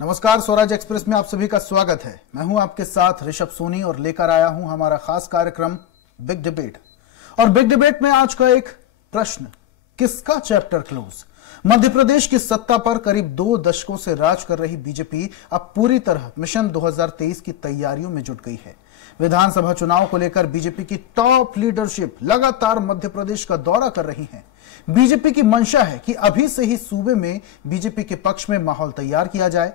नमस्कार, स्वराज एक्सप्रेस में आप सभी का स्वागत है। मैं हूं आपके साथ ऋषभ सोनी और लेकर आया हूं हमारा खास कार्यक्रम बिग डिबेट। और बिग डिबेट में आज का एक प्रश्न, किसका चैप्टर क्लोज? मध्य प्रदेश की सत्ता पर करीब 2 दशकों से राज कर रही बीजेपी अब पूरी तरह मिशन 2023 की तैयारियों में जुट गई है। विधानसभा चुनाव को लेकर बीजेपी की टॉप लीडरशिप लगातार मध्य प्रदेश का दौरा कर रही है। बीजेपी की मंशा है कि अभी से ही सूबे में बीजेपी के पक्ष में माहौल तैयार किया जाए।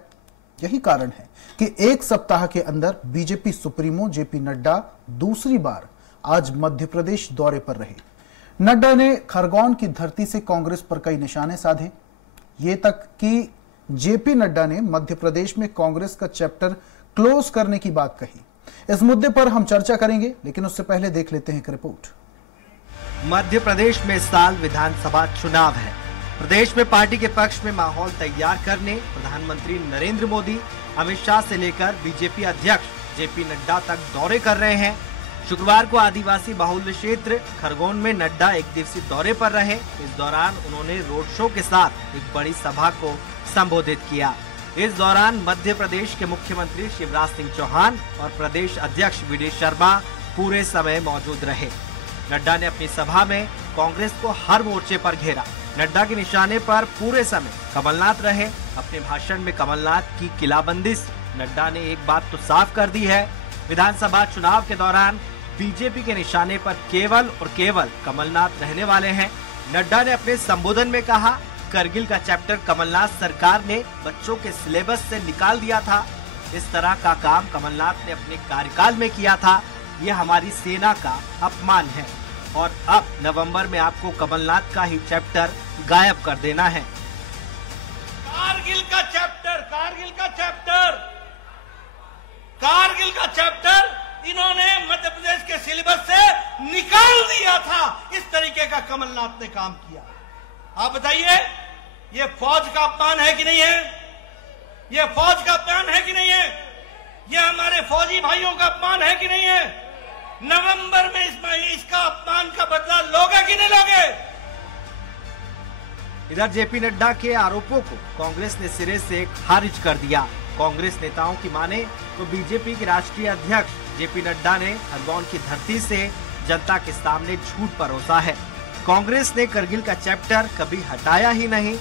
यही कारण है कि एक सप्ताह के अंदर बीजेपी सुप्रीमो जेपी नड्डा दूसरी बार आज मध्य प्रदेश दौरे पर रहे। नड्डा ने खरगोन की धरती से कांग्रेस पर कई निशाने साधे, ये तक कि जेपी नड्डा ने मध्य प्रदेश में कांग्रेस का चैप्टर क्लोज करने की बात कही। इस मुद्दे पर हम चर्चा करेंगे, लेकिन उससे पहले देख लेते हैं एक रिपोर्ट। मध्य प्रदेश में इस साल विधानसभा चुनाव है। प्रदेश में पार्टी के पक्ष में माहौल तैयार करने प्रधानमंत्री नरेंद्र मोदी अमित शाह से लेकर बीजेपी अध्यक्ष जेपी नड्डा तक दौरे कर रहे हैं। शुक्रवार को आदिवासी बाहुल्य क्षेत्र खरगोन में नड्डा एक दिवसीय दौरे पर रहे। इस दौरान उन्होंने रोड शो के साथ एक बड़ी सभा को संबोधित किया। इस दौरान मध्य प्रदेश के मुख्यमंत्री शिवराज सिंह चौहान और प्रदेश अध्यक्ष वी.डी. शर्मा पूरे समय मौजूद रहे। नड्डा ने अपनी सभा में कांग्रेस को हर मोर्चे पर घेरा। नड्डा के निशाने पर पूरे समय कमलनाथ रहे। अपने भाषण में कमलनाथ की किलाबंदी से नड्डा ने एक बात तो साफ कर दी है, विधानसभा चुनाव के दौरान बीजेपी के निशाने पर केवल और केवल कमलनाथ रहने वाले हैं। नड्डा ने अपने संबोधन में कहा, करगिल का चैप्टर कमलनाथ सरकार ने बच्चों के सिलेबस से निकाल दिया था। इस तरह का काम कमलनाथ ने अपने कार्यकाल में किया था। ये हमारी सेना का अपमान है और अब नवंबर में आपको कमलनाथ का ही चैप्टर गायब कर देना है। कारगिल का चैप्टर इन्होंने मध्य प्रदेश के सिलेबस से निकाल दिया था। इस तरीके का कमलनाथ ने काम किया। आप बताइए, ये फौज का अपमान है कि नहीं है? ये फौज का अपमान है कि नहीं है? ये हमारे फौजी भाइयों का अपमान है कि नहीं है? नवंबर में इसका अपमान का बदला लोगे कि नहीं लोगे? इधर जेपी नड्डा के आरोपों को कांग्रेस ने सिरे से खारिज कर दिया। कांग्रेस नेताओं की माने तो बीजेपी के राष्ट्रीय अध्यक्ष जेपी नड्डा ने खरगोन की धरती से जनता के सामने झूठ परोसा है। कांग्रेस ने करगिल का चैप्टर कभी हटाया ही नहीं।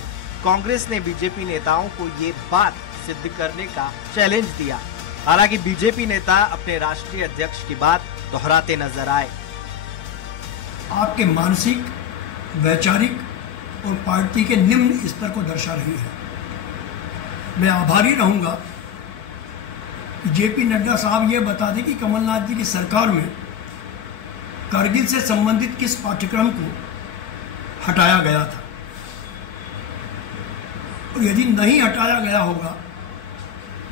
कांग्रेस ने बीजेपी नेताओं को ये बात सिद्ध करने का चैलेंज दिया। हालांकि बीजेपी नेता अपने राष्ट्रीय अध्यक्ष की बात दोहराते नजर आए। आपके मानसिक, वैचारिक और पार्टी के निम्न स्तर को दर्शा रही है। मैं आभारी रहूंगा कि जेपी नड्डा साहब ये बता दें कि कमलनाथ जी की सरकार में कारगिल से संबंधित किस पाठ्यक्रम को हटाया गया था, और यदि नहीं हटाया गया होगा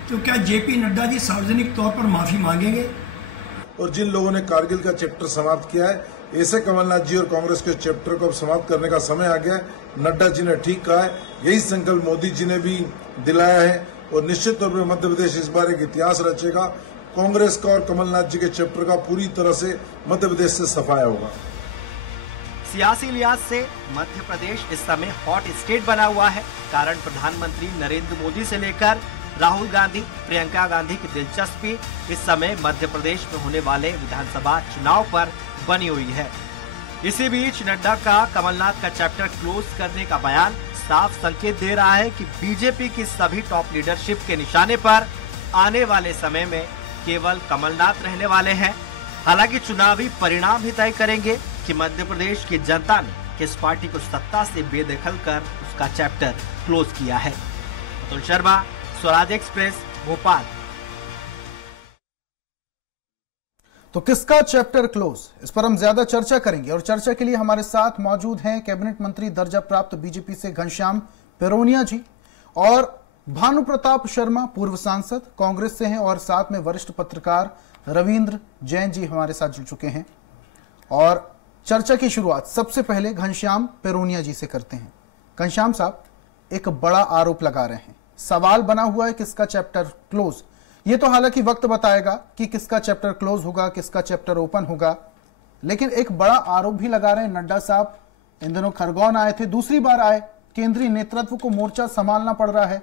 तो क्या जेपी नड्डा जी सार्वजनिक तौर पर माफी मांगेंगे? और जिन लोगों ने कारगिल का चैप्टर समाप्त किया है, ऐसे कमलनाथ जी और कांग्रेस के चैप्टर को अब समाप्त करने का समय आ गया है। नड्डा जी ने ठीक कहा है, यही संकल्प मोदी जी ने भी दिलाया है और निश्चित तौर पर मध्य प्रदेश इस बार एक इतिहास रचेगा। कांग्रेस का और कमलनाथ जी के चैप्टर का पूरी तरह से मध्य प्रदेश से सफाया होगा। सियासी लिहाज से मध्य प्रदेश इस समय हॉट स्टेट बना हुआ है। कारण प्रधानमंत्री नरेंद्र मोदी से लेकर राहुल गांधी, प्रियंका गांधी की दिलचस्पी इस समय मध्य प्रदेश में होने वाले विधानसभा चुनाव पर बनी हुई है। इसी बीच नड्डा का कमलनाथ का चैप्टर क्लोज करने का बयान साफ संकेत दे रहा है कि बीजेपी की सभी टॉप लीडरशिप के निशाने पर आने वाले समय में केवल कमलनाथ रहने वाले हैं। हालांकि चुनावी परिणाम ही तय करेंगे कि मध्य प्रदेश की जनता ने किस पार्टी को सत्ता से बेदखल कर उसका चैप्टर क्लोज किया है। अतुल शर्मा, स्वराज एक्सप्रेस, भोपाल। तो किसका चैप्टर क्लोज, इस पर हम ज्यादा चर्चा करेंगे और चर्चा के लिए हमारे साथ मौजूद हैं कैबिनेट मंत्री दर्जा प्राप्त बीजेपी से घनश्याम पेरोनिया जी और भानु प्रताप शर्मा, पूर्व सांसद कांग्रेस से हैं, और साथ में वरिष्ठ पत्रकार रविंद्र जैन जी हमारे साथ जुड़ चुके हैं। और चर्चा की शुरुआत सबसे पहले घनश्याम पेरोनिया जी से करते हैं। घनश्याम साहब, एक बड़ा आरोप लगा रहे हैं, सवाल बना हुआ है किसका चैप्टर क्लोज। ये तो हालांकि वक्त बताएगा कि किसका चैप्टर क्लोज होगा, किसका चैप्टर ओपन होगा, लेकिन एक बड़ा आरोप भी लगा रहे हैं। नड्डा साहब इन दिनों खरगोन आए थे, दूसरी बार आए, केंद्रीय नेतृत्व को मोर्चा संभालना पड़ रहा है।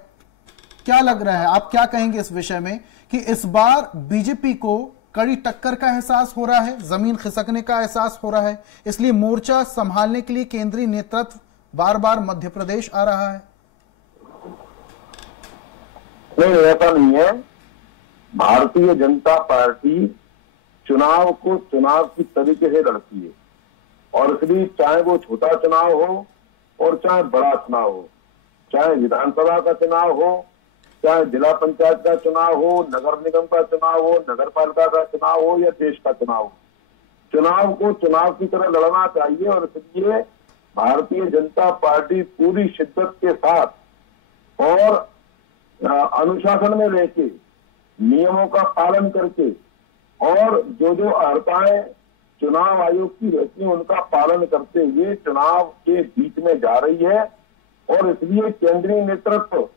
क्या लग रहा है, आप क्या कहेंगे इस विषय में कि इस बार बीजेपी को कड़ी टक्कर का एहसास हो रहा है, जमीन खिसकने का एहसास हो रहा है, इसलिए मोर्चा संभालने के लिए केंद्रीय नेतृत्व बार बार मध्य प्रदेश आ रहा है? नहीं, ऐसा नहीं है। भारतीय जनता पार्टी चुनाव को चुनाव की तरीके से लड़ती है, और इसलिए चाहे वो छोटा चुनाव हो और चाहे बड़ा चुनाव हो, चाहे विधानसभा का चुनाव हो, चाहे जिला पंचायत का चुनाव हो, नगर निगम का चुनाव हो, नगर पालिका का चुनाव हो या देश का चुनाव हो, चुनाव को चुनाव की तरह लड़ना चाहिए। और इसलिए भारतीय जनता पार्टी पूरी शिद्दत के साथ और अनुशासन में रहकर, नियमों का पालन करके, और जो अर्हताएं चुनाव आयोग की रहती है उनका पालन करते हुए चुनाव के बीच में जा रही है। और इसलिए केंद्रीय नेतृत्व,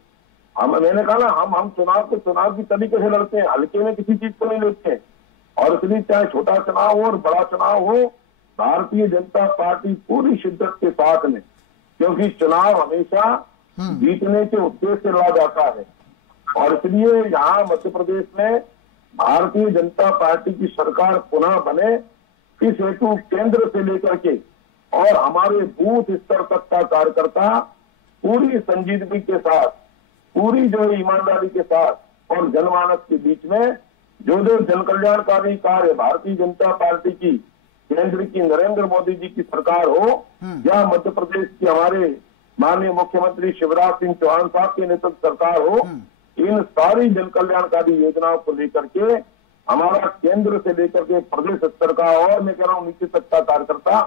मैंने कहा ना, हम चुनाव को चुनाव की तरीके से लड़ते हैं, हल्के में किसी चीज को नहीं लेते हैं। और इसलिए चाहे छोटा चुनाव हो और बड़ा चुनाव हो, भारतीय जनता पार्टी पूरी शिद्दत के साथ में, क्योंकि चुनाव हमेशा जीतने के उद्देश्य से लड़ा जाता है। और इसलिए यहाँ मध्य प्रदेश में भारतीय जनता पार्टी की सरकार पुनः बने, इस हेतु केंद्र से लेकर के और हमारे बूथ स्तर तक का कार्यकर्ता पूरी संजीदगी के साथ, पूरी जो ईमानदारी के साथ और जनमानस के बीच में जो जन कल्याणकारी कार्य भारतीय जनता पार्टी की, केंद्र की नरेंद्र मोदी जी की सरकार हो या मध्य प्रदेश की हमारे माननीय मुख्यमंत्री शिवराज सिंह चौहान साहब के नेतृत्व सरकार हो, इन सारी जन कल्याणकारी योजनाओं को लेकर के हमारा केंद्र से लेकर के प्रदेश स्तर का, और मैं कह रहा हूँ नीचे तक का कार्यकर्ता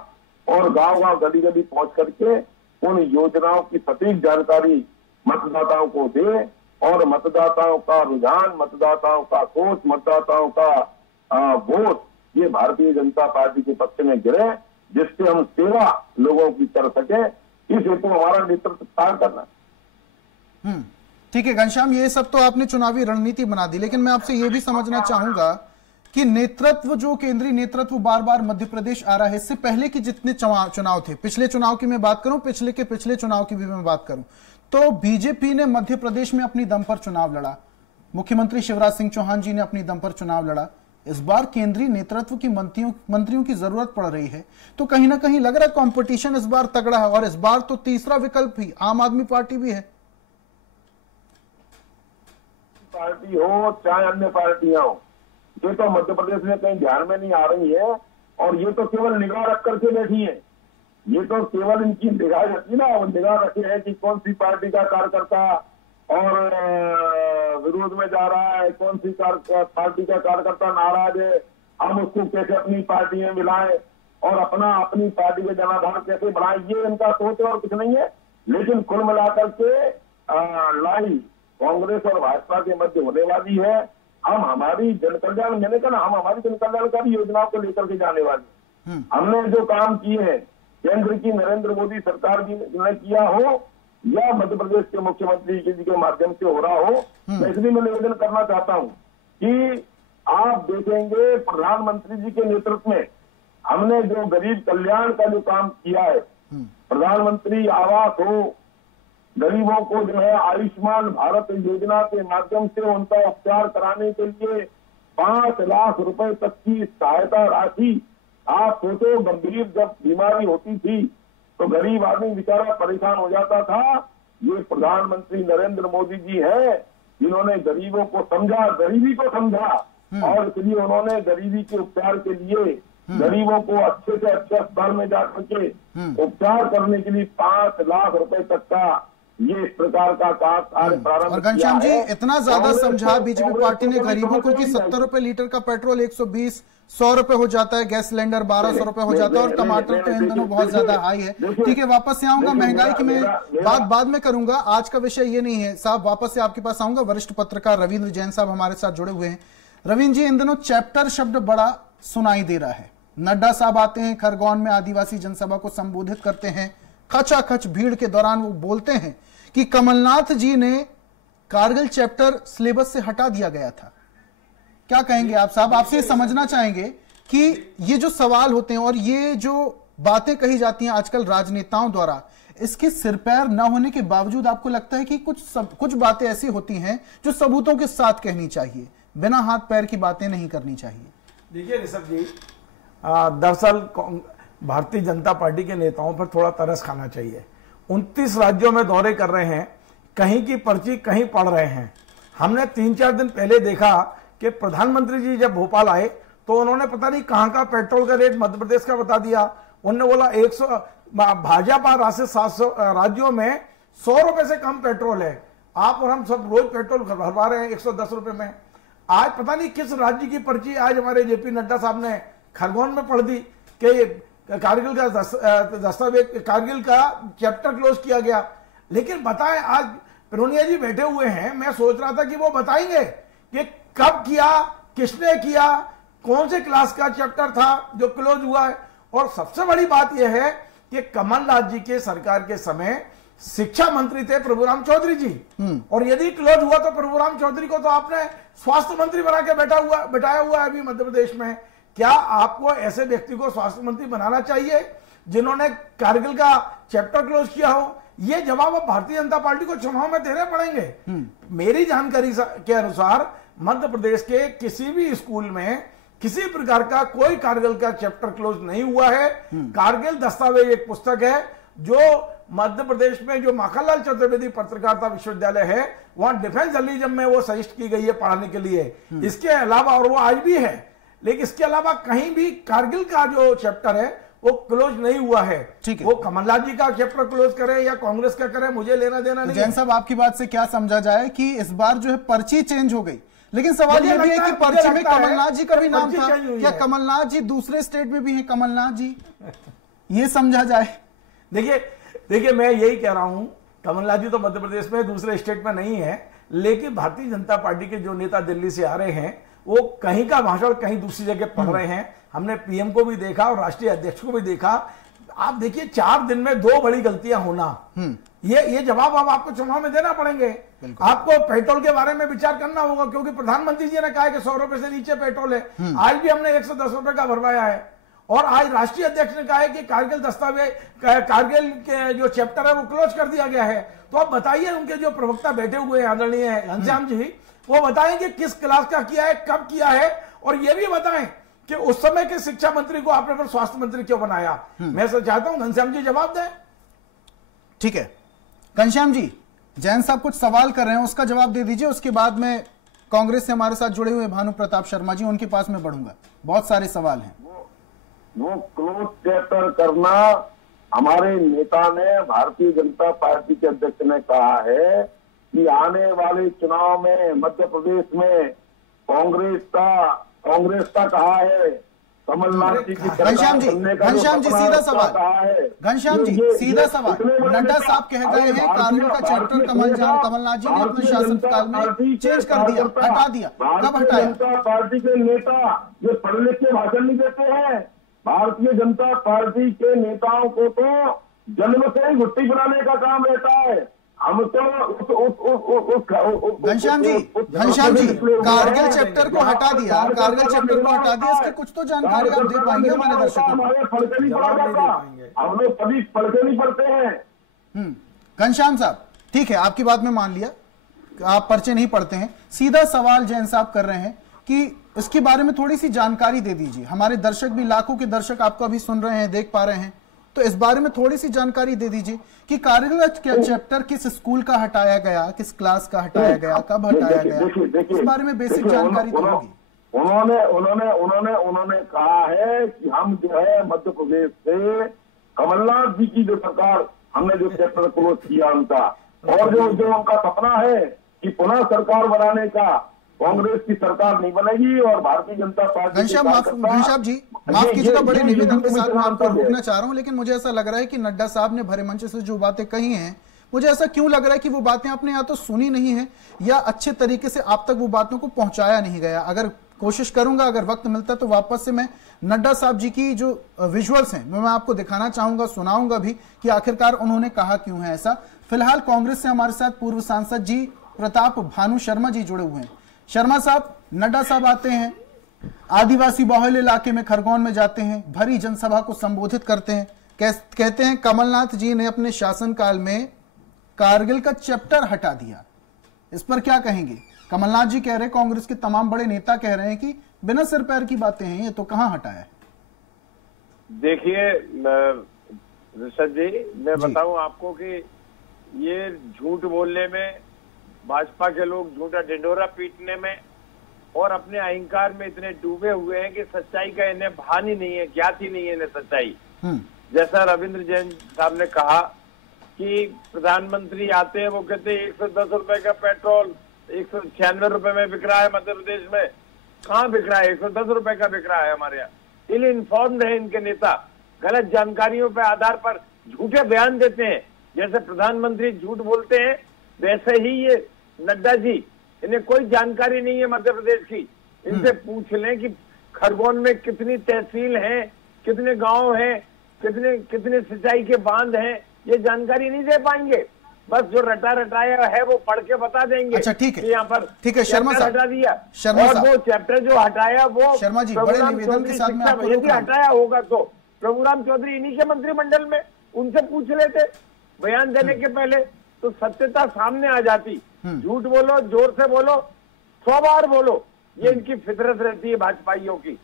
और गांव-गांव, गली-गली पहुंच करके उन योजनाओं की सटीक जानकारी मतदाताओं को दे, और मतदाताओं का रुझान, मतदाताओं का सोच, मतदाताओं का वोट ये भारतीय जनता पार्टी के पक्ष में गिरे, जिससे हम सेवा लोगों की कर सके। इस हेतु हमारा नेतृत्व कार्य करना। ठीक है घनश्याम, ये सब तो आपने चुनावी रणनीति बना दी, लेकिन मैं आपसे ये भी समझना चाहूंगा कि नेतृत्व, जो केंद्रीय नेतृत्व बार बार मध्य प्रदेश आ रहा है, इससे पहले की जितने चुनाव थे, पिछले चुनाव की मैं बात करूं, पिछले के पिछले चुनाव की भी मैं बात करूं, तो बीजेपी ने मध्य प्रदेश में अपनी दम पर चुनाव लड़ा, मुख्यमंत्री शिवराज सिंह चौहान जी ने अपनी दम पर चुनाव लड़ा। इस बार केंद्रीय नेतृत्व की मंत्रियों की जरूरत पड़ रही है, तो कहीं ना कहीं लग रहा है कंपटीशन इस बार तगड़ा है, और इस बार तो तीसरा विकल्प भी आम आदमी पार्टी भी है। पार्टी हो चाहे अन्य पार्टियां हो, ये तो मध्य प्रदेश में कहीं ध्यान में नहीं आ रही है, और ये तो केवल निगाह रख करके बैठी है। ये तो केवल इनकी निगाह रखी ना, वो निगाह रखी है कि कौन सी पार्टी का कार्यकर्ता और विरोध में जा रहा है, कौन सी पार्टी का कार्यकर्ता नाराज है, हम उसको कैसे अपनी पार्टी में मिलाएं और अपनी पार्टी के जनाधार कैसे बढ़ाएं, ये इनका सोच और कुछ नहीं है। लेकिन कुल मिलाकर के लड़ाई कांग्रेस और भाजपा के मध्य होने वाली है। हम हमारी जनकल्याण, मैंने कहा ना, हम हमारी जनकल्याणकारी योजनाओं को लेकर के जाने वाले। हमने जो काम किए हैं केंद्र की नरेंद्र मोदी सरकार जी ने किया हो या मध्य प्रदेश के मुख्यमंत्री जी के माध्यम से हो रहा हो, मैं इसलिए मैं निवेदन करना चाहता हूं कि आप देखेंगे प्रधानमंत्री जी के नेतृत्व में हमने जो गरीब कल्याण का जो काम किया है, प्रधानमंत्री आवास हो, गरीबों को जो है आयुष्मान भारत योजना के माध्यम से उनका उपचार कराने के लिए 5 लाख रुपए तक की सहायता राशि। आप सोचो, गंभीर जब बीमारी होती थी तो गरीब आदमी बेचारा परेशान हो जाता था। ये प्रधानमंत्री नरेंद्र मोदी जी हैं जिन्होंने गरीबों को समझा, गरीबी को समझा, और इसलिए उन्होंने गरीबी के उपचार के लिए गरीबों को अच्छे से अच्छे अस्पताल में जाकर के उपचार करने के लिए 5 लाख रुपए तक का ये इस प्रकार का कार्य प्रारंभ। और घनश्याम जी, इतना ज्यादा समझा बीजेपी पार्टी ने गरीबों को कि 70 रुपए लीटर का पेट्रोल 120, 100 रुपए हो जाता है, गैस सिलेंडर 1200 रुपए हो जाता है, और टमाटर तो इन दोनों बहुत ज्यादा हाई है। ठीक है, वापस से आऊंगा, महंगाई की मैं बात बाद में करूंगा, आज का विषय ये नहीं है साहब। वापस से आपके पास आऊंगा। वरिष्ठ पत्रकार रविंद्र जैन साहब हमारे साथ जुड़े हुए हैं। रविंद्र जी, इन दिनों चैप्टर शब्द बड़ा सुनाई दे रहा है। नड्डा साहब आते हैं खरगोन में, आदिवासी जनसभा को संबोधित करते हैं, खचाखच भीड़ के दौरान वो बोलते हैं कि कमलनाथ जी ने कारगिल चैप्टर सिलेबस से हटा दिया गया था। क्या कहेंगे आप साहब? आपसे समझना चाहेंगे कि ये जो सवाल होते हैं और ये जो बातें कही जाती हैं आजकल राजनेताओं द्वारा, इसके सिर पैर न होने के बावजूद आपको लगता है कि कुछ बातें ऐसी होती हैं जो सबूतों के साथ कहनी चाहिए, बिना हाथ पैर की बातें नहीं करनी चाहिए? देखिए ऋषभ जी, दरअसल भारतीय जनता पार्टी के नेताओं पर थोड़ा तरस खाना चाहिए। 29 राज्यों में दौरे कर रहे हैं, कहीं की पर्ची कहीं पढ़ रहे हैं। हमने 3-4 दिन पहले देखा कि प्रधानमंत्री जी जब भोपाल आए तो उन्होंने पता नहीं कहां का पेट्रोल का रेट मध्य प्रदेश का बता दिया। उन्होंने बोला 100, भाजपा राष्ट्रीय 700 राज्यों में 100 रुपए से कम पेट्रोल है। आप और हम सब रोज पेट्रोल भरवा रहे हैं 110 रुपए में। आज पता नहीं किस राज्य की पर्ची आज हमारे जेपी नड्डा साहब ने खरगोन में पढ़ दी कि कारगिल का दस्तावेज, कारगिल का चैप्टर क्लोज किया गया। लेकिन बताएं, आज पिरोनिया जी बैठे हुए हैं, मैं सोच रहा था कि वो बताएंगे कि कब किया, किसने किया, कौन से क्लास का चैप्टर था जो क्लोज हुआ है। और सबसे बड़ी बात यह है कि कमलनाथ जी के सरकार के समय शिक्षा मंत्री थे प्रभुराम चौधरी जी, और यदि क्लोज हुआ तो प्रभुराम चौधरी को तो आपने स्वास्थ्य मंत्री बना के बैठाया हुआ है अभी मध्य प्रदेश में। क्या आपको ऐसे व्यक्ति को स्वास्थ्य मंत्री बनाना चाहिए जिन्होंने कारगिल का चैप्टर क्लोज किया हो? ये जवाब अब भारतीय जनता पार्टी को चुनाव में देने पड़ेंगे। मेरी जानकारी के अनुसार मध्य प्रदेश के किसी भी स्कूल में किसी प्रकार का कोई कारगिल का चैप्टर क्लोज नहीं हुआ है। कारगिल दस्तावेज एक पुस्तक है जो मध्य प्रदेश में जो माखनलाल चतुर्वेदी पत्रकारिता विश्वविद्यालय है, वहां डिफेंस जर्नलिज्म में वो सजेस्ट की गई है पढ़ाने के लिए। इसके अलावा, और वो आज भी है, लेकिन इसके अलावा कहीं भी कारगिल का जो चैप्टर है वो क्लोज नहीं हुआ है। वो कमलनाथ जी का चैप्टर क्लोज करे या कांग्रेस का करे, मुझे लेना देना नहीं। जैन साहब, आपकी बात से क्या समझा जाए कि इस बार जो है पर्ची चेंज हो गई, लेकिन सवाल यह भी है कि पर्ची में कमलनाथ जी का भी नाम था, क्या कमलनाथ जी दूसरे स्टेट में भी हैं कमलनाथ जी? ये समझा जाए। देखिए मैं यही कह रहा हूं, कमलनाथ जी तो मध्य प्रदेश में दूसरे स्टेट में नहीं है, लेकिन भारतीय जनता पार्टी के जो नेता दिल्ली से आ रहे हैं वो कहीं का भाषण कहीं दूसरी जगह पढ़ रहे हैं। हमने पीएम को भी देखा और राष्ट्रीय अध्यक्ष को भी देखा। आप देखिए 4 दिन में 2 बड़ी गलतियां होना, ये जवाब अब आपको चुनाव में देना पड़ेंगे। आपको पेट्रोल के बारे में विचार करना होगा, क्योंकि प्रधानमंत्री जी ने कहा कि 100 रुपए से नीचे पेट्रोल है। आज भी हमने 110 रुपए का भरवाया है। और आज राष्ट्रीय अध्यक्ष ने कहा है कि कारगिल दस्तावेज, कारगिल के जो चैप्टर है वो क्लोज कर दिया गया है। तो आप बताइए, उनके जो प्रवक्ता बैठे हुए हैं आदरणीय घनश्याम जी, वो बताएं कि किस क्लास का किया है, कब किया है, और ये भी बताएं कि उस समय के शिक्षा मंत्री को आपने फिर स्वास्थ्य मंत्री क्यों बनाया। मैं चाहता हूं घनश्याम जी जवाब दें। ठीक है घनश्याम जी, जैन साहब कुछ सवाल कर रहे हैं, उसका जवाब दे दीजिए, उसके बाद में कांग्रेस से हमारे साथ जुड़े हुए भानु प्रताप शर्मा जी, उनके पास में बढ़ूंगा। बहुत सारे सवाल हैं। वो क्लोज चैप्टर करना, हमारे नेता ने, भारतीय जनता पार्टी के अध्यक्ष ने कहा है कि आने वाले चुनाव में मध्य प्रदेश में कांग्रेस का कहा है, कमलनाथ जी की घनश्याम जी सीधा सवाल, घनश्याम जी सीधा सवाल, नड्डा साहब कह गए हैं कारगिल का चैप्टर कमलनाथ जी ने अपने शासनकाल में चेंज कर दिया, हटा दिया। कब हटाया? जनता पार्टी के नेता जो पढ़ लिख के भाषण नहीं देते हैं, भारतीय जनता पार्टी के नेताओं को तो जन्म से ही घुट्टी बनाने का काम रहता है। हम तो घनश्याम जी कारगिल चैप्टर को हटा दिया, इसकी कुछ तो जानकारी आप दे पाएंगे हमारे दर्शकों को? हम लोग कभी पढ़ के नहीं पढ़ते हैं। घनश्याम साहब ठीक है, आपकी बात में मान लिया, आप पर्चे नहीं पढ़ते हैं। सीधा सवाल जैन साहब कर रहे हैं कि इसके बारे में थोड़ी सी जानकारी दे दीजिए। हमारे दर्शक भी, लाखों के दर्शक आपको अभी सुन रहे हैं, देख पा रहे हैं, तो इस बारे में थोड़ी सी जानकारी दे दीजिए कि कारगिल चैप्टर किस स्कूल का हटाया गया, किस क्लास का हटाया गया, कब हटाया गया, इस बारे में बेसिक जानकारी तो होगी। उन्होंने कहा है कि हम जो है मध्य प्रदेश से कमलनाथ जी की जो सरकार, हमने जो चैप्टर क्लोज किया उनका, और जो उनका सपना है कि पुनः सरकार बनाने का, कांग्रेस की सरकार नहीं बनेगी और भारतीय जनता पार्टी। घनश्याम जी माफ कीजिएगा, बड़े निवेदन के साथ मैं आपको रोकना चाह रहा हूं, लेकिन मुझे ऐसा लग रहा है कि नड्डा साहब ने भरे मंच से जो बातें कही हैं, मुझे ऐसा क्यों लग रहा है कि वो बातें आपने या तो सुनी नहीं है या अच्छे तरीके से आप तक वो बातों को पहुंचाया नहीं गया। अगर कोशिश करूंगा, अगर वक्त मिलता तो वापस से मैं नड्डा साहब जी की जो विजुअल्स हैं मैं आपको दिखाना चाहूंगा, सुनाऊंगा भी कि आखिरकार उन्होंने कहा क्यों है ऐसा। फिलहाल कांग्रेस से हमारे साथ पूर्व सांसद जी प्रताप भानु शर्मा जी जुड़े हुए हैं। शर्मा साहब, नड्डा साहब आते हैं, आदिवासी बहुल इलाके में खरगोन में जाते हैं, भरी जनसभा को संबोधित करते हैं, कहते हैं कमलनाथ जी ने अपने शासनकाल में कारगिल का चैप्टर हटा दिया। इस पर क्या कहेंगे? कमलनाथ जी कह रहे, कांग्रेस के तमाम बड़े नेता कह रहे हैं कि बिना सिर पैर की बातें हैं, ये तो कहां हटा है। देखिए ऋषभ जी, मैं बताऊं आपको कि ये झूठ बोलने में, भाजपा के लोग झूठा ढिंढोरा पीटने में और अपने अहंकार में इतने डूबे हुए हैं कि सच्चाई का इन्हें भान ही नहीं है, ज्ञात ही नहीं है इन्हें सच्चाई। जैसा रविंद्र जैन साहब ने कहा कि प्रधानमंत्री आते हैं, वो कहते हैं 110 रुपए का पेट्रोल 196 रुपए में बिक रहा है मध्य प्रदेश में। कहाँ बिक रहा है? 110 रुपए का बिक रहा है हमारे यहाँ। इल इन्फॉर्म्ड है इनके नेता, गलत जानकारियों पे आधार पर झूठे बयान देते हैं। जैसे प्रधानमंत्री झूठ बोलते हैं, वैसे ही ये नड्डा जी, इन्हें कोई जानकारी नहीं है मध्य प्रदेश की। इनसे पूछ लें कि खरगोन में कितनी तहसील हैं, कितने गांव हैं, कितने सिंचाई के बांध हैं, ये जानकारी नहीं दे पाएंगे। बस जो रटाया है वो पढ़ के बता देंगे। अच्छा ठीक है, यहाँ पर ठीक है शर्मा साहब, हटा दिया और वो चैप्टर जो हटाया वो शर्मा जी बड़े निवेदन के साथ में आपको यदि हटाया होगा तो प्रभुराम चौधरी इन्हीं के मंत्रिमंडल में, उनसे पूछ लेते बयान देने के पहले, तो सत्यता सामने आ जाती। झूठ बोलो, जोर से बोलो, 100 बार बोलो, ये इनकी फितरत रहती है भाजपाइयों की।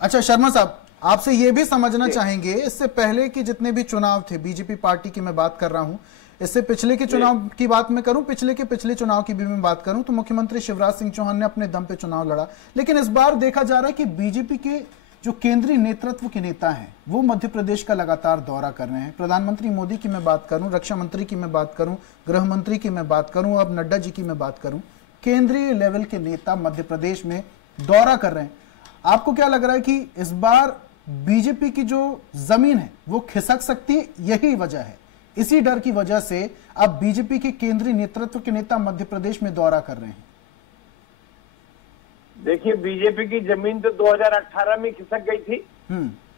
अच्छा शर्मा साहब, आपसे ये भी समझना चाहेंगे, इससे पहले कि जितने भी चुनाव थे, बीजेपी पार्टी की मैं बात कर रहा हूं, इससे पिछले के चुनाव की बात मैं करूं, पिछले चुनाव की भी मैं बात करूं, तो मुख्यमंत्री शिवराज सिंह चौहान ने अपने दम पे चुनाव लड़ा। लेकिन इस बार देखा जा रहा है कि बीजेपी के जो केंद्रीय नेतृत्व के नेता हैं वो मध्य प्रदेश का लगातार दौरा कर रहे हैं। प्रधानमंत्री मोदी की मैं बात करूं, रक्षा मंत्री की मैं बात करूं, गृह मंत्री की मैं बात करूं, अब नड्डा जी की मैं बात करूं, केंद्रीय लेवल के नेता मध्य प्रदेश में दौरा कर रहे हैं। आपको क्या लग रहा है कि इस बार बीजेपी की जो जमीन है वो खिसक सकती है? यही वजह है, इसी डर की वजह से अब बीजेपी के केंद्रीय नेतृत्व के नेता मध्य प्रदेश में दौरा कर रहे हैं। देखिए, बीजेपी की जमीन तो 2018 में खिसक गई थी,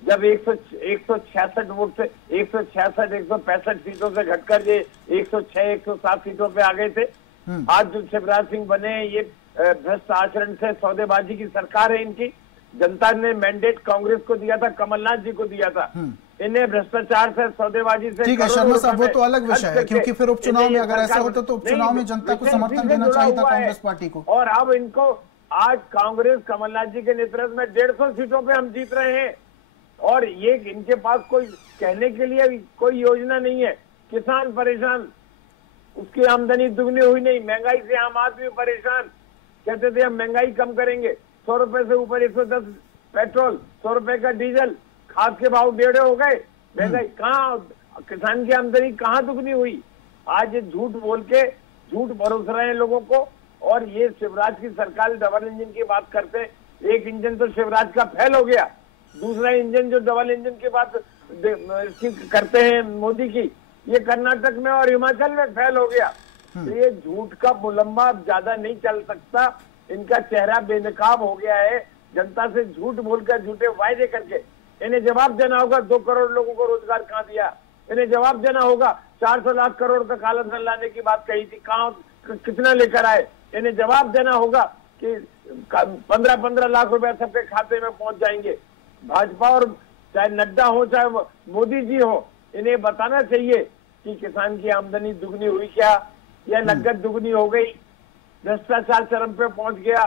जब 166 वोट से 165 सीटों से घटकर ये 106-107 सीटों पे आ गए थे। आज जो शिवराज सिंह बने, ये भ्रष्ट आचरण से सौदेबाजी की सरकार है इनकी। जनता ने मैंडेट कांग्रेस को दिया था, कमलनाथ जी को दिया था। इन्हें भ्रष्टाचार से, सौदेबाजी से, ठीक है शर्मा साहब, वो तो अलग विषय है, क्योंकि फिर उपचुनाव में अगर ऐसा होता तो उपचुनाव में जनता को समर्थन देना चाहिए था कांग्रेस पार्टी को। और अब इनको, आज कांग्रेस कमलनाथ जी के नेतृत्व में 150 सीटों पे हम जीत रहे हैं, और ये इनके पास कोई कहने के लिए कोई योजना नहीं है। किसान परेशान, उसकी आमदनी दुगनी हुई नहीं, महंगाई से आम आदमी परेशान, कहते थे हम महंगाई कम करेंगे। 100 रुपए से ऊपर 110 पेट्रोल, 100 रुपए का डीजल, खाद के भाव 1.5 हो गए। महंगाई कहाँ, किसान की आमदनी कहाँ दुगनी हुई? आज ये झूठ बोल के झूठ भरोस रहे हैं लोगों को। और ये शिवराज की सरकार डबल इंजन की बात करते हैं, एक इंजन तो शिवराज का फेल हो गया, दूसरा इंजन जो डबल इंजन की बात करते हैं मोदी की, ये कर्नाटक में और हिमाचल में फेल हो गया। तो ये झूठ का मुलम्मा अब ज्यादा नहीं चल सकता, इनका चेहरा बेनकाब हो गया है। जनता से झूठ बोलकर, झूठे वायदे करके इन्हें जवाब देना होगा। 2 करोड़ लोगों को रोजगार कहाँ दिया? इन्हें जवाब देना होगा। 400 लाख करोड़ का काला धन लाने की बात कही थी, कहाँ, कितना लेकर आए? इन्हें जवाब देना होगा कि 15-15 लाख रुपए सबके खाते में पहुंच जाएंगे। भाजपा और चाहे नड्डा हो चाहे मोदी जी हो, इन्हें बताना चाहिए कि किसान की आमदनी दुगनी हुई क्या, या नकद दुगनी हो गई। भ्रष्टाचार चरम पे पहुंच गया,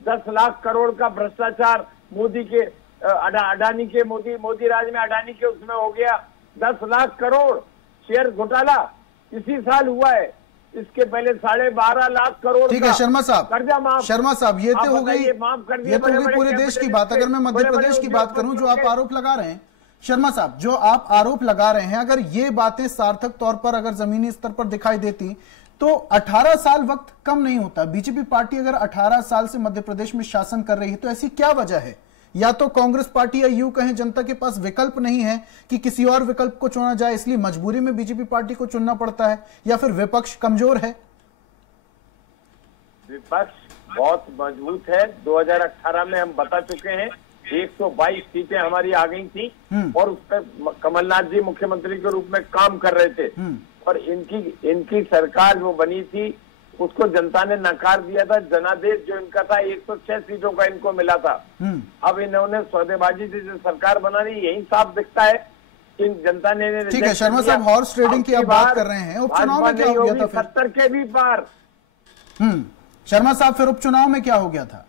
10 लाख करोड़ का भ्रष्टाचार मोदी के अडानी के मोदी राज में अडानी के उसमें हो गया। 10 लाख करोड़ शेयर घोटाला इसी साल हुआ है। इसके पहले 12.5 लाख करोड़। ठीक है शर्मा साहब, कर्जा माफ, शर्मा साहब, ये तो हो गई, माफ कर दिया। ये तो हो गई पूरे देश की बात। अगर मैं मध्य प्रदेश की बात करूं, जो आप आरोप लगा रहे हैं शर्मा साहब, जो आप आरोप लगा रहे हैं, अगर ये बातें सार्थक तौर पर अगर जमीनी स्तर पर दिखाई देती तो 18 साल वक्त कम नहीं होता। बीजेपी पार्टी अगर 18 साल से मध्य प्रदेश में शासन कर रही है तो ऐसी क्या वजह है? या तो कांग्रेस पार्टी, या यूं कहें जनता के पास विकल्प नहीं है कि किसी और विकल्प को चुना जाए, इसलिए मजबूरी में बीजेपी पार्टी को चुनना पड़ता है, या फिर विपक्ष कमजोर है? विपक्ष बहुत मजबूत है। 2018 में हम बता चुके हैं, 122 सीटें हमारी आ गई थी, और उस पर कमलनाथ जी मुख्यमंत्री के रूप में काम कर रहे थे। और इनकी सरकार जो बनी थी उसको जनता ने नकार दिया था। जनादेश जो इनका था 106 सीटों का इनको मिला था। अब इन्होंने सौदेबाजी से जो सरकार बना ली, यही साफ दिखता है जनता ने ठीक है शर्मा साहब, हॉर्स ट्रेडिंग की आप बात कर रहे हैं, उपचुनाव में क्या हो गया था फिर? 70 के भी पार। शर्मा साहब, फिर उपचुनाव में क्या हो गया था?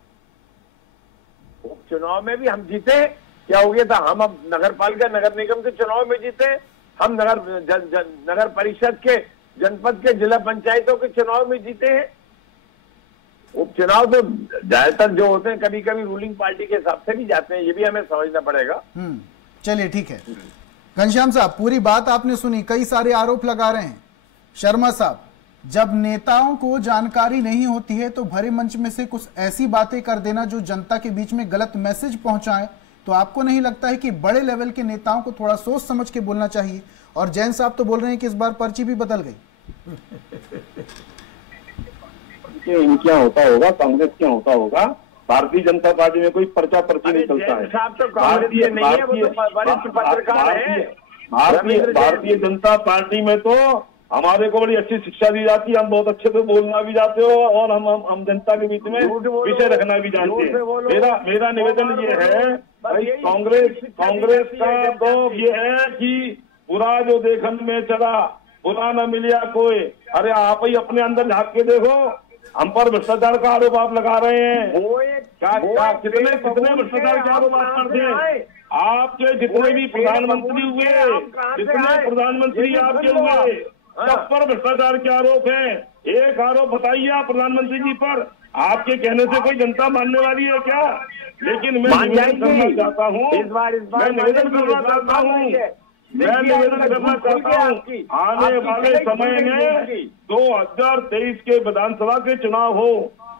उपचुनाव में भी हम जीते। क्या हो गया था? हम अब नगर पालिका नगर निगम के चुनाव में जीते, हम नगर परिषद के, जनपद के, जिला पंचायतों के चुनाव में जीते हैं। उपचुनाव तो ज्यादातर जो होते हैं कभी कभी रूलिंग पार्टी के हिसाब से भी जाते हैं, ये भी हमें समझना पड़ेगा। चलिए ठीक है घनश्याम साहब, पूरी बात आपने सुनी, कई सारे आरोप लगा रहे हैं शर्मा साहब। जब नेताओं को जानकारी नहीं होती है तो भरे मंच में से कुछ ऐसी बातें कर देना जो जनता के बीच में गलत मैसेज पहुंचाए, तो आपको नहीं लगता है कि बड़े लेवल के नेताओं को थोड़ा सोच समझ के बोलना चाहिए? और जैन साहब तो बोल रहे हैं कि इस बार पर्ची भी बदल गई। इनके यहाँ होता होगा, कांग्रेस के यहाँ होता होगा, भारतीय जनता पार्टी में कोई पर्चा पर्ची नहीं चलता है। साहब तो कांग्रेस के नहीं है, वो तो वरिष्ठ पत्रकार हैं। भारतीय जनता पार्टी में तो हमारे को बड़ी अच्छी शिक्षा दी जाती है, हम बहुत अच्छे से बोलना भी जाते हो और हम जनता के बीच में विषय रखना भी जानते हैं। मेरा निवेदन ये है भाई, कांग्रेस का तो ये है कि बुरा जो देखने में चला बुरा न मिलिया कोई। अरे आप ही अपने अंदर झांक के देखो, हम पर भ्रष्टाचार का आरोप आप लगा रहे हैं। कितने भ्रष्टाचार के आरोप आप करते हैं? आपके जितने भी प्रधानमंत्री हुए, जितने प्रधानमंत्री आपके हुए, सब पर भ्रष्टाचार के आरोप हैं। एक आरोप बताइए आप प्रधानमंत्री जी पर, आपके कहने से कोई जनता मानने वाली है क्या? लेकिन मैं निवेदन करना चाहता हूँ, आने वाले समय में 2023 के विधानसभा के चुनाव हो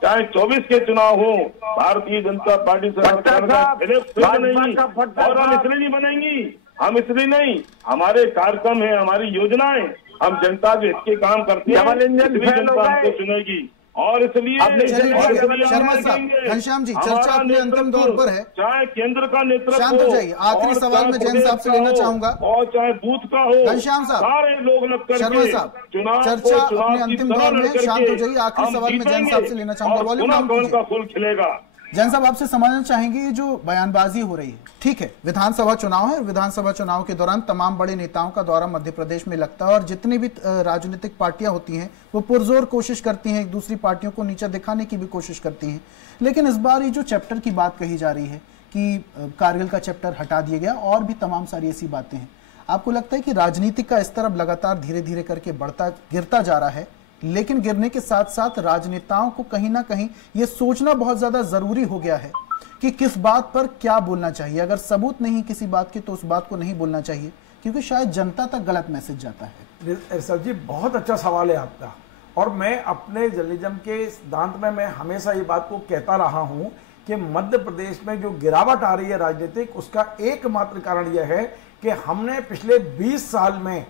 चाहे 24 के चुनाव हो, भारतीय जनता पार्टी सरकार नहीं, और हम इसलिए नहीं बनेंगी, हम इसलिए नहीं, हमारे कार्यक्रम है, हमारी योजनाएं, हम जनता के हित के काम करते हैं, इसलिए जनता हमको चुनेगी। और इसलिए शर्मा साहब, घनश्याम जी, चर्चा अपने अंतिम दौर पर है, चाहे केंद्र का नेतृत्व, शांत हो जाइए। आखिरी सवाल मैं जैन साहब से लेना चाहूंगा, और चाहे बूथ का हो, घनश्याम साहब, सारे लोग लग करके शर्मा साहब, चर्चा अपने अंतिम दौर में, शांत हो जाइए। आखिरी सवाल मैं जैन साहब से लेना चाहूंगा, वॉल्यूम का फूल खिलेगा। जैन साहब, आपसे समझना चाहेंगे ये जो बयानबाजी हो रही है, ठीक है विधानसभा चुनाव है, विधानसभा चुनाव के दौरान तमाम बड़े नेताओं का दौरा मध्य प्रदेश में लगता है और जितनी भी राजनीतिक पार्टियां होती हैं वो पुरजोर कोशिश करती हैं, एक दूसरी पार्टियों को नीचा दिखाने की भी कोशिश करती हैं। लेकिन इस बार ये जो चैप्टर की बात कही जा रही है कि कारगिल का चैप्टर हटा दिया गया और भी तमाम सारी ऐसी बातें हैं, आपको लगता है कि राजनीति का स्तर अब लगातार धीरे धीरे करके गिरता जा रहा है, लेकिन गिरने के साथ साथ राजनेताओं को कहीं ना कहीं ये सोचना बहुत ज्यादा जरूरी हो गया है कि किस बात पर क्या बोलना चाहिए? अगर सबूत नहीं किसी बात की तो उस बात को नहीं बोलना चाहिए, क्योंकि शायद जनता तक गलत मैसेज जाता है। सर जी, बहुत अच्छा सवाल है आपका, और मैं अपने जर्नलिज्म के सिद्धांत में मैं हमेशा ये बात को कहता रहा हूं कि मध्य प्रदेश में जो गिरावट आ रही है राजनीतिक, उसका एकमात्र कारण यह है कि हमने पिछले 20 साल में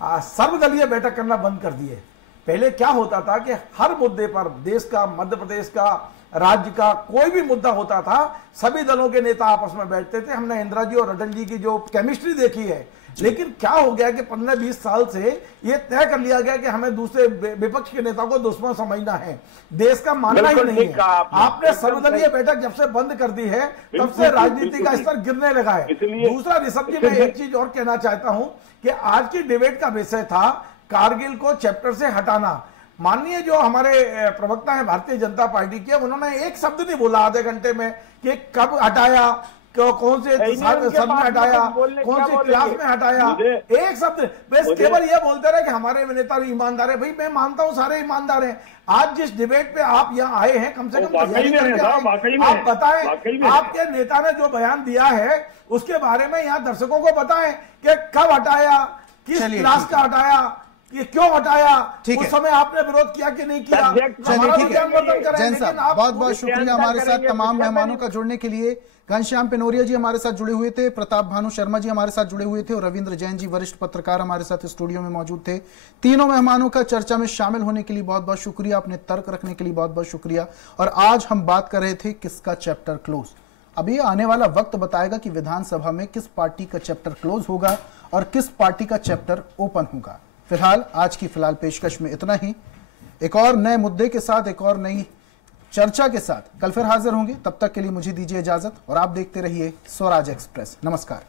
सर्वदलीय बैठक करना बंद कर दी है। पहले क्या होता था कि हर मुद्दे पर, देश का, मध्य प्रदेश का, राज्य का कोई भी मुद्दा होता था, सभी दलों के नेता आपस में बैठते थे। हमने इंदिरा जी और अटल जी की जो केमिस्ट्री देखी है, लेकिन क्या हो गया कि 15-20 साल से ये तय कर लिया गया कि हमें दूसरे विपक्ष के नेता को दुश्मन समझना है, देश का मानना ही नहीं है। आपने सर्वदलीय बैठक जब से बंद कर दी है तब से राजनीति का स्तर गिरने लगा है। दूसरा ऋषभ जी, मैं एक चीज और कहना चाहता हूं कि आज की डिबेट का विषय था कारगिल को चैप्टर से हटाना। माननीय जो हमारे प्रवक्ता हैं भारतीय जनता पार्टी के, उन्होंने एक शब्द नहीं बोला आधे घंटे में कि कब हटाया, कौन से सन में हटाया, कौन से क्लास में हटाया, एक शब्द बस केवल ये बोलते रहे कि हमारे नेता ईमानदार है। भाई मैं मानता हूं सारे ईमानदार हैं। आज जिस डिबेट पे आप यहाँ आए हैं, कम से कम तैयारी करके आप बताएं, आपके नेता ने जो बयान दिया है उसके बारे में यहाँ दर्शकों को बताएं कि कब हटाया, किस क्लास का हटाया, ये क्यों हटाया, उस समय आपने विरोध किया कि नहीं किया। चलिए ठीक है जैन साहब, बहुत बहुत शुक्रिया हमारे साथ तमाम मेहमानों का जुड़ने के लिए। घनश्याम पिनोरिया जी हमारे साथ जुड़े हुए थे, प्रताप भानु शर्मा जी हमारे साथ जुड़े हुए थे और रविंद्र जैन जी वरिष्ठ पत्रकार हमारे साथ स्टूडियो में मौजूद थे। तीनों मेहमानों का चर्चा में शामिल होने के लिए बहुत बहुत शुक्रिया, अपने तर्क रखने के लिए बहुत बहुत शुक्रिया। और आज हम बात कर रहे थे किसका चैप्टर क्लोज। अब ये आने वाला वक्त बताएगा कि विधानसभा में किस पार्टी का चैप्टर क्लोज होगा और किस पार्टी का चैप्टर ओपन होगा। फिलहाल आज की पेशकश में इतना ही। एक और नए मुद्दे के साथ, एक और नई चर्चा के साथ कल फिर हाजिर होंगे। तब तक के लिए मुझे दीजिए इजाजत और आप देखते रहिए स्वराज एक्सप्रेस। नमस्कार।